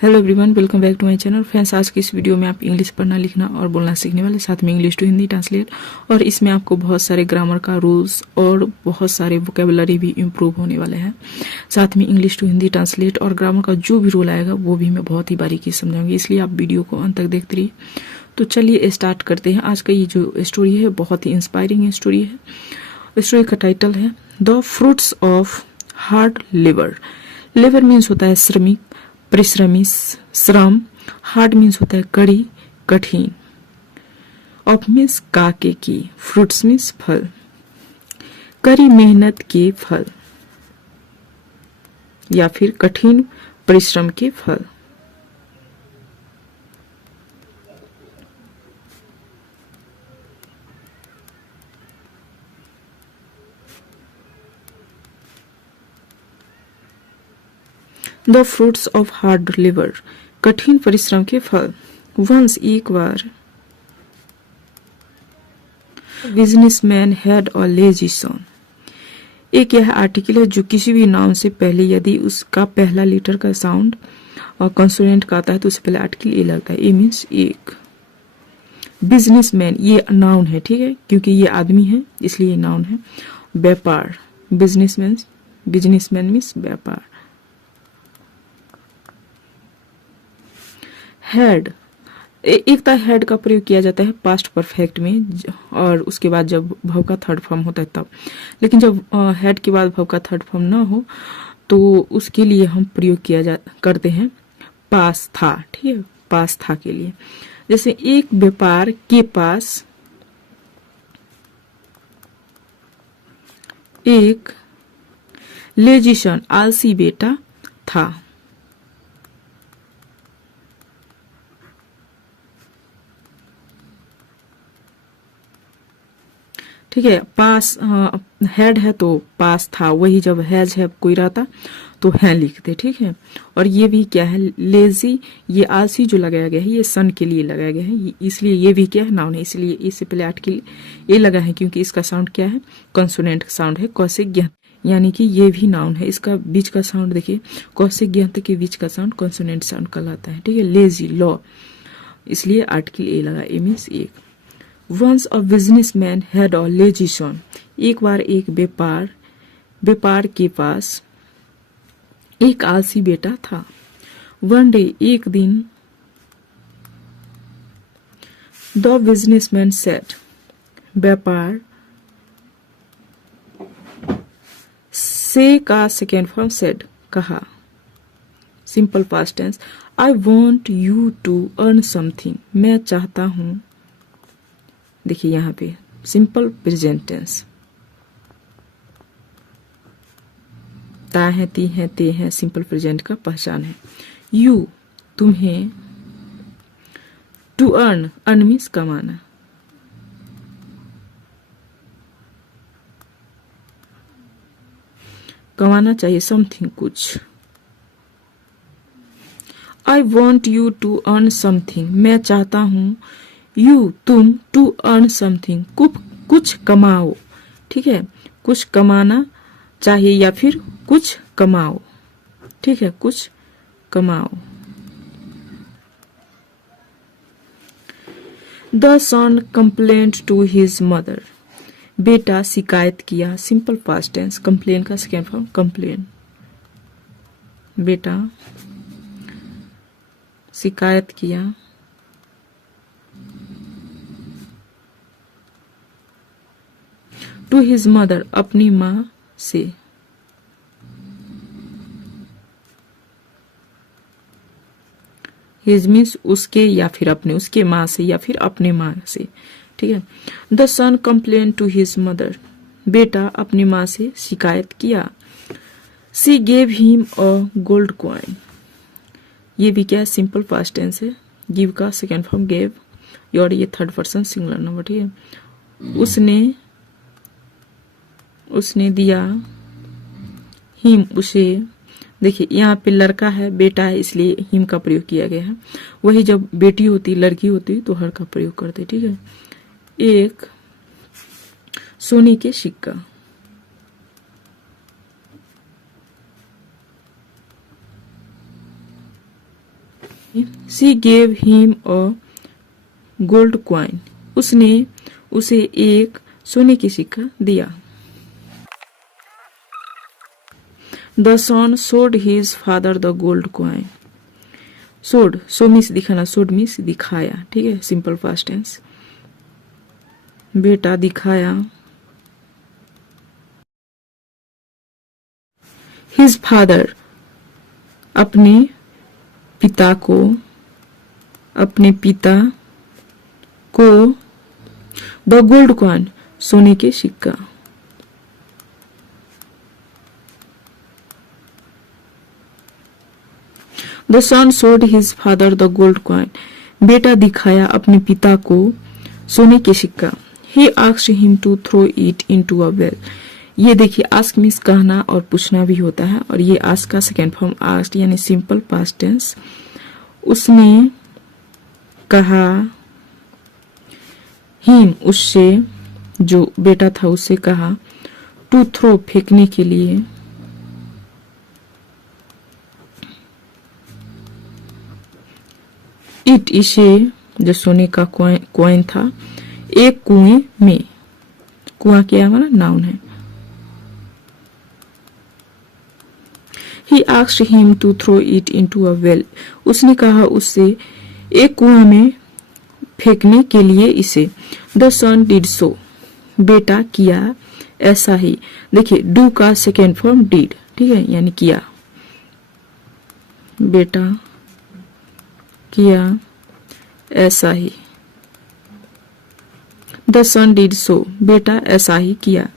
Hello everyone, welcome back to my channel. Friends, आज की इस वीडियो में आप इंग्लिश पढ़ना, लिखना और बोलना सीखने वाले, साथ में इंग्लिश टू हिंदी ट्रांसलेट। और इसमें आपको बहुत सारे ग्रामर का रूल्स और बहुत सारे वोकेबुलरी भी इम्प्रूव होने वाले हैं। साथ में इंग्लिश टू हिंदी ट्रांसलेट और ग्रामर का जो भी रूल आएगा वो भी मैं बहुत ही बारीकी से समझाऊंगी, इसलिए आप वीडियो को अंत तक देखते रहिए। तो चलिए स्टार्ट करते हैं। आज का ये जो स्टोरी है बहुत ही इंस्पायरिंग स्टोरी है। स्टोरी का टाइटल है the fruits of hard liver. Liver means होता है श्रमिक, परिश्रमी, श्रम। हार्ड मीन्स होता है कड़ी, कठिन। ऑफ मीन्स काके की, फ्रूट्स मीन्स फल, कड़ी मेहनत के फल या फिर कठिन परिश्रम के फल। The fruits of hard liver, कठिन परिश्रम के फल। वंस एक बार businessman had a lazy son. एक यह आर्टिकल है जो किसी भी नाउन से पहले यदि उसका पहला लेटर का साउंड और कंसोनेंट का आता है तो उससे पहले आर्टिकल ए लगता है। ए मीन्स एक। बिजनेसमैन ये नाउन है, ठीक है, क्योंकि ये आदमी है इसलिए ये नाउन है। व्यापार, बिजनेसमैन, बिजनेसमैन मीन्स व्यापार। हैड, एक तो हेड का प्रयोग किया जाता है पास्ट परफेक्ट में और उसके बाद जब भव का थर्ड फॉर्म होता है तब। लेकिन जब हेड के बाद भव का थर्ड फॉर्म ना हो तो उसके लिए हम प्रयोग करते हैं पास था, ठीक है, पास था के लिए। जैसे एक व्यापार के पास एक लेजिशन आलसी बेटा था। ठीक है, पास हेड है तो पास था, वही जब हैज है कोई रहता तो है लिखते, ठीक है। और ये भी क्या है, लेजी, ये आलसी जो लगाया गया है ये सन के लिए लगाया गया है, इसलिए ये भी क्या है, नाउन है, इसलिए इससे पहले आर्टिकल ए लगा है क्योंकि इसका साउंड क्या है, कंसोनेंट साउंड है, क से ज्ञ, यानी कि ये भी नाउन है। इसका बीच का साउंड देखिए, क से ज्ञ के बीच का साउंड कंसोनेंट साउंड कहलाता है, ठीक है। लेजी, लॉ, इसलिए आर्टिकल ए लगा। ए मीन्स एक। Once a businessman had a lazy son. एक बार एक व्यापार के पास एक आलसी बेटा था। वन डे, एक दिन, द बिजनेसमैन सेड, व्यापार से का सेकेंड फॉर्म सेड, कहा। Simple past tense, I want you to earn something, मैं चाहता हूं। देखिए यहाँ पे सिंपल प्रेजेंट टेंस, ता है, ती है, ते है, सिंपल प्रेजेंट का पहचान है। यू, तुम्हें। टू अर्न, अर्न मीन्स कमाना। कमाना चाहिए, समथिंग, कुछ। I want you to earn something, मैं चाहता हूं, यू, तुम, टू अर्न समथिंग, कुछ कमाओ, ठीक है, कुछ कमाना चाहिए या फिर कुछ कमाओ, ठीक है, कुछ कमाओ। The son complaint to his mother, बेटा शिकायत किया। सिंपल पास्ट टेंस, कंप्लेन का सेकेंड फॉर्म कंप्लेन। बेटा शिकायत किया टू हिज मदर, अपनी माँ से। हिज मीन्स उसके या फिर अपने, उसके माँ से या फिर अपने माँ से, ठीक है। The son complain to his mother, बेटा अपनी माँ से शिकायत किया। She gave him a gold coin, ये भी क्या है, सिंपल पास्ट टेंस है। गिव का सेकेंड फॉर्म गेव और ये थर्ड पर्सन सिंगुलर नंबर, ठीक है। उसने दिया, हिम, उसे। देखिए यहाँ पे लड़का है, बेटा है, इसलिए हिम का प्रयोग किया गया है। वही जब बेटी होती, लड़की होती तो हर का प्रयोग करते, ठीक है। एक सोने के सिक्का, she gave him a gold coin, उसने उसे एक सोने की सिक्का दिया। The son showed his father the gold coin, showed, show means दिखाना, शोड मीन्स दिखाया, ठीक है, सिंपल पास्ट टेंस। बेटा दिखाया हिज फादर, अपने पिता को, अपने पिता को, द गोल्ड कॉइन, सोने के सिक्का। The son showed his father the gold coin, बेटा दिखाया अपने पिता को सोने के सिक्का। He asked him to throw it into a well, ये देखिए आस्क मीन्स कहना और पूछना भी होता है, और ये आस्क का सेकेंड फॉर्म आस्क्ड यानी सिंपल पास्ट टेंस। उसने कहा, हिम उससे, जो बेटा था उससे कहा, टू थ्रो फेंकने के लिए, इट इसे, जो सोने का कॉइन था, एक कुएं में, कुआं क्या हमारा नाउन है। He asked him to throw it into a well, उसने कहा उससे एक कुआं में फेंकने के लिए इसे। The son did so, बेटा किया ऐसा ही। देखिए डू का सेकेंड फॉर्म डिड, ठीक है, यानी किया, बेटा किया ऐसा ही। The son did so, बेटा ऐसा ही किया।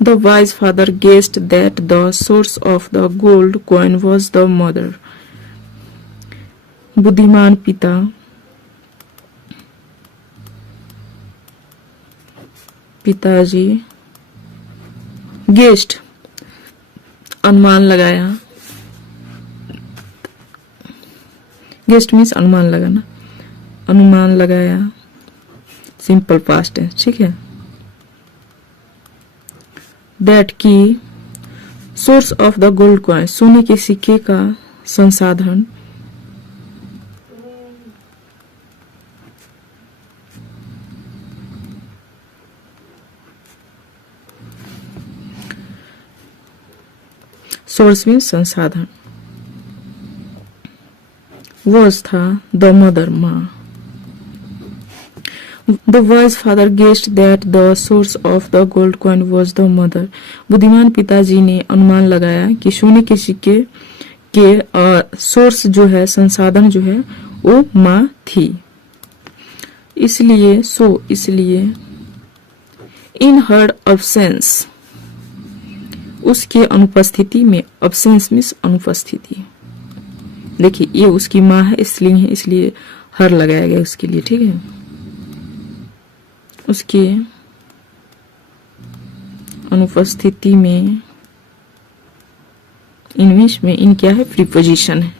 The wise father guessed that the source of the gold coin was the mother. बुद्धिमान पिता पिताजी, गेस्ट अनुमान लगाया, गेस्ट मीन्स अनुमान लगाना, अनुमान लगाया, सिंपल पास्ट है, ठीक है। दैट की source of the gold coin, सोने के सिक्के का संसाधन, सोर्स मीन्स संसाधन, वॉज था द मदर माँ। The wise father guessed that the source of the gold coin was the mother. बुद्धिमान पिताजी ने अनुमान लगाया कि सोने के सिक्के के सोर्स जो है, संसाधन जो है, वो माँ थी। इसलिए इसलिए इन हर अब्सेंस, उसके अनुपस्थिति में, अब्सेंस मीन्स अनुपस्थिति। देखिए ये उसकी माँ है, इसलिए हर लगाया गया उसके लिए, ठीक है। उसके अनुपस्थिति में, इंग्लिश में इन क्या है, प्रीपोजिशन है।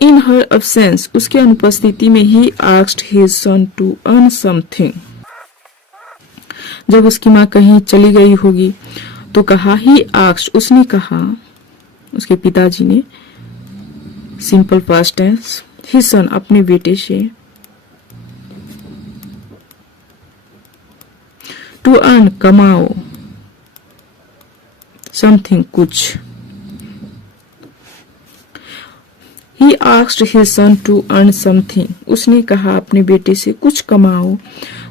इन हर अब्सेंस, उसके अनुपस्थिति में, he asked his son to earn something, जब उसकी माँ कहीं चली गई होगी तो कहा, ही आस्क्ड, उसने कहा, उसके पिताजी ने, simple past tense, his son, अपने बेटे से, टू अर्न, कमाओ, समथिंग, कुछ। He asked his son to earn something, उसने कहा अपने बेटे से कुछ कमाओ।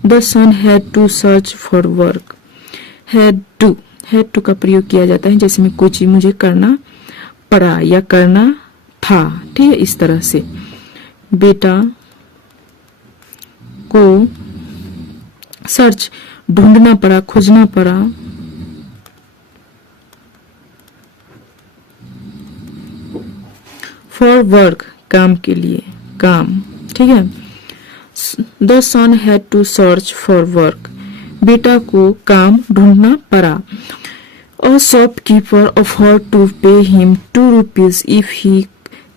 The son had to search for work, had to का प्रयोग किया जाता है जैसे में कोई चीज मुझे करना पड़ा या करना था, ठीक है, इस तरह से। बेटा को सर्च, ढूंढना पड़ा, खोजना पड़ा, फॉर वर्क, काम के लिए, काम, ठीक है। The son had to search for work, बेटा को काम ढूंढना पड़ा। A shopkeeper offered to pay him 2 rupees if he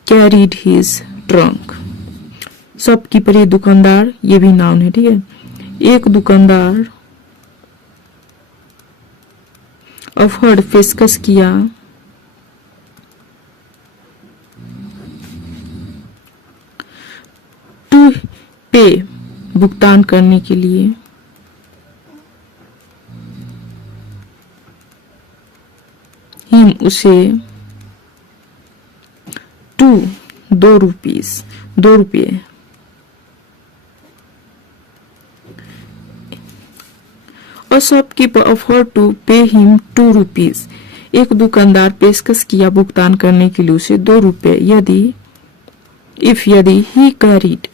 carried his trunk. Shopkeeper ये दुकानदार, ये भी नाउन है, ठीक है। एक दुकानदार, ऑफर्ड पेशकश किया, टू पे भुगतान करने के लिए, हिम उसे, टू 2 रुपीस 2 रुपये, A shopkeeper offered to pay him 2 rupees. एक दुकानदार पेशकश किया भुगतान करने के लिए उसे 2 रुपए यदि he carried,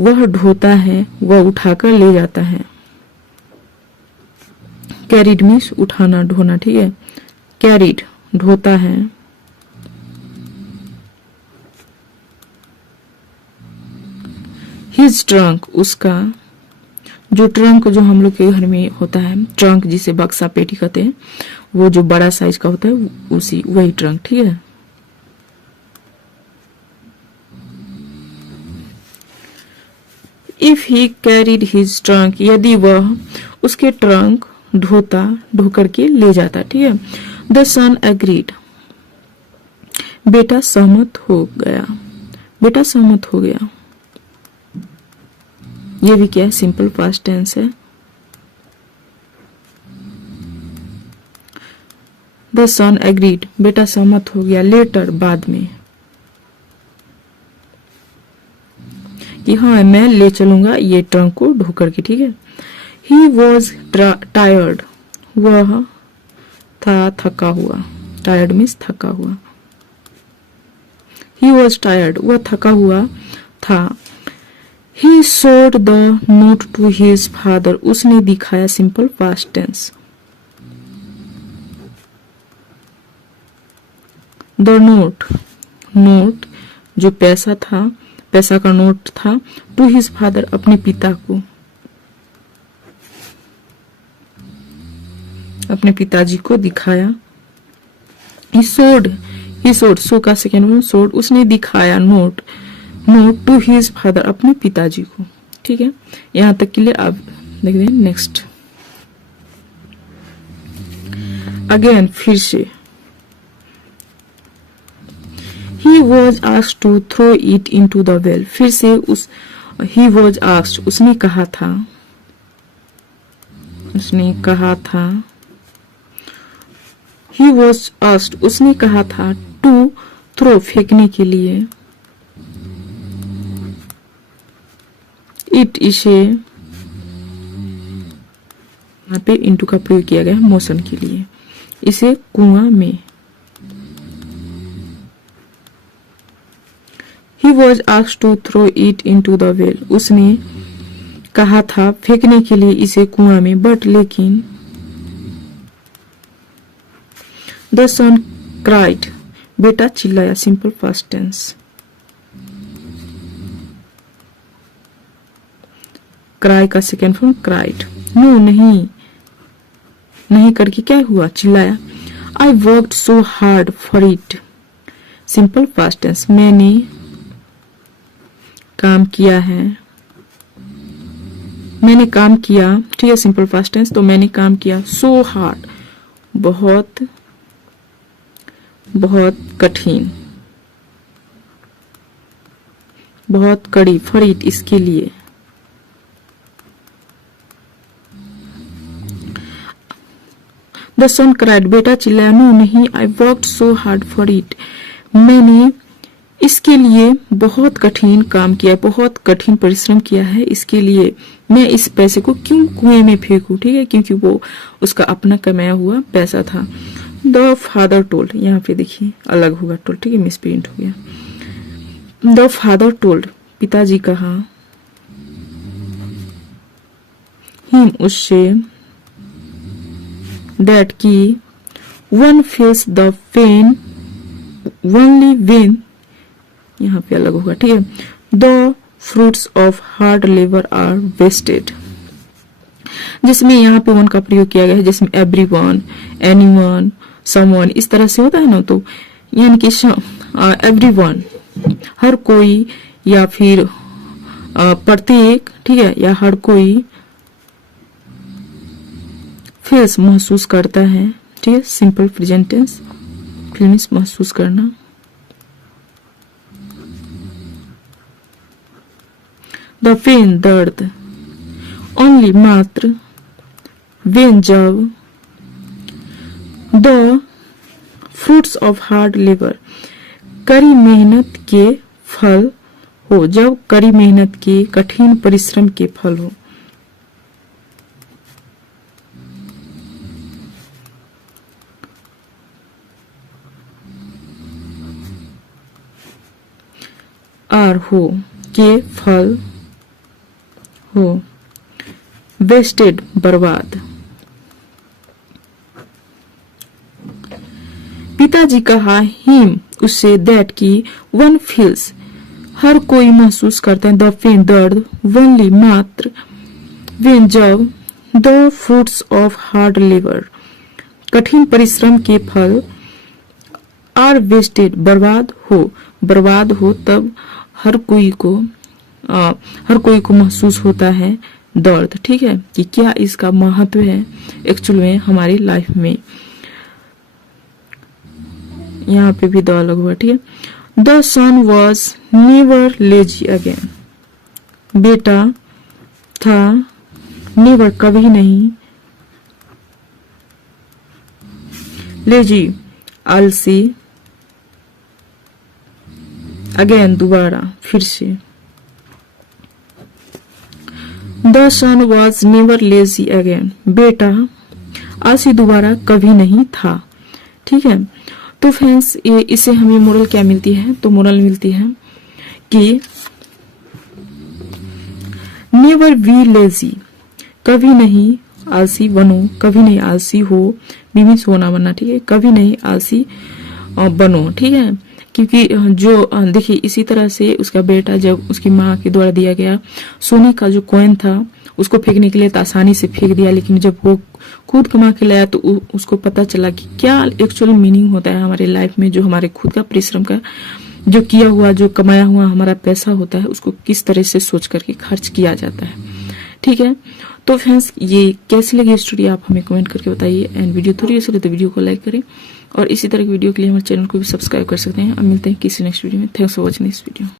वह ढोता है, वह उठाकर ले जाता है। carried मीन्स उठाना ढोना, ठीक है। carried ढोता है। his trunk उसका, जो ट्रंक जो हम लोग के घर में होता है, ट्रंक जिसे बक्सा पेटी कहते हैं, वो जो बड़ा साइज का होता है उसी वही ट्रंक, ठीक है। If he carried his trunk, यदि वह उसके ट्रंक ढो करके ले जाता, ठीक है। द सन एग्रीड, बेटा सहमत हो गया, बेटा सहमत हो गया। ये भी क्या है, सिंपल पास्ट टेंस है। द सन एग्रीड, बेटा सहमत हो गया। लेटर, बाद में, कि हाँ मैं ले चलूंगा ये ट्रंक को ढो करके, ठीक है। ही वॉज टायर्ड, वह था थका हुआ। टायर्ड मीन्स थका हुआ। ही वॉज टायर्ड, वह थका हुआ था। He showed the note to his father, उसने दिखाया, simple past tense. The note जो पैसा था, पैसा का नोट था, to his father अपने पिता को, अपने पिताजी को दिखाया। He showed शो का सेकेंड वन showed, उसने दिखाया नोट टू हिज फादर अपने पिताजी को, ठीक है। यहां तक के लिए आप देख दें। नेक्स्ट अगेन, फिर से, he was asked to throw it into the well, फिर से ही वॉज आस्क्ड उसने कहा था, ही वॉज आस्क्ड उसने कहा था, टू थ्रो फेंकने के लिए, इट इसे, यहाँ पे इंटू का प्रयोग किया गया मोशन के लिए, इसे कुआं में। He was asked to throw it into the well, उसने कहा था फेंकने के लिए इसे कुआं में, बट लेकिन, द सन क्राइड, बेटा चिल्लाया, सिंपल पास्ट टेंस। क्राई का सेकेंड फॉर्म क्राइड। नो, नहीं करके क्या हुआ, चिल्लाया। I worked so hard for it, simple past tense. मैंने काम किया है, मैंने काम किया, ठीक है, सिंपल पास्ट टेंस। तो मैंने काम किया, सो हार्ड बहुत कठिन, बहुत कड़ी, फॉर इट इसके लिए। द सन क्राइड, बेटा चिल्लाया। नो, नहीं, आई worked so hard for it, मैंने इसके लिए बहुत कठिन काम किया, बहुत कठिन परिश्रम किया है इसके लिए। मैं इस पैसे को क्यों कुएं में फेंकूं, ठीक है, क्योंकि वो उसका अपना कमाया हुआ पैसा था। द फादर टोल्ड, यहाँ पे देखिए अलग होगा टोल्ड, ठीक है, मिसप्रिंट हो गया। द फादर टोल्ड, पिताजी कहा, हिम उससे, दैट की, one face the pain only when, यहाँ पे अलग होगा, ठीक है। The fruits of hard labour are wasted, जिसमें यहाँ पे वन का प्रयोग किया गया है, जिसमें एवरीवन, एनीवन, समवन इस तरह से होता है ना, तो यानी कि एवरीवन हर कोई, या फिर प्रत्येक, ठीक है, या हर कोई फेस महसूस करता है, ठीक है, simple present tense. Feel means महसूस करना। द पेन दर्द, ओनली मात्र, वेन जब, the fruits of hard labour, कड़ी मेहनत के फल हो, जब कड़ी मेहनत के कठिन परिश्रम के फल हो। आर हो के फल हो, वेस्टेड बर्बाद। पिताजी कहा हिम उससे दैट की वन फील्स हर कोई महसूस करता है, द पेन दर्द, ओनली मात्र, वेन जब, the fruits of hard labour कठिन परिश्रम के फल, आर वेस्टेड बर्बाद हो तब हर कोई को महसूस होता है दर्द। ठीक है, कि क्या इसका महत्व है एक्चुअल में हमारी लाइफ में। यहाँ पे भी द अलग हुआ। ठीक है, the son was never lazy again, बेटा था नेवर कभी नहीं, लेजी आलसी, अगेन दोबारा फिर से। The son was never lazy again, बेटा आलसी दोबारा कभी नहीं था। ठीक है, तो फ्रेंड्स इससे हमें मोरल क्या मिलती है? तो मोरल मिलती है कि नेवर बी लेजी, कभी नहीं आलसी बनो, कभी नहीं आलसी हो, बीमिस होना बनना। ठीक है, कभी नहीं आलसी बनो। ठीक है, क्योंकि जो देखिए इसी तरह से उसका बेटा जब उसकी माँ के द्वारा दिया गया सोने का जो कॉइन था उसको फेंकने के लिए तो आसानी से फेंक दिया, लेकिन जब वो खुद कमा के लाया तो उसको पता चला कि क्या एक्चुअल मीनिंग होता है हमारे लाइफ में। जो हमारे खुद का परिश्रम का जो किया हुआ जो कमाया हुआ हमारा पैसा होता है उसको किस तरह से सोच करके खर्च किया जाता है। ठीक है, तो फ्रेंड्स ये कैसी लगी स्टोरी आप हमें कमेंट करके बताइए। एंड वीडियो थोड़ी अच्छी लगे तो वीडियो को लाइक करें और इसी तरह की वीडियो के लिए हमारे चैनल को भी सब्सक्राइब कर सकते हैं। अब मिलते हैं किसी नेक्स्ट वीडियो में। Thanks for watching this video.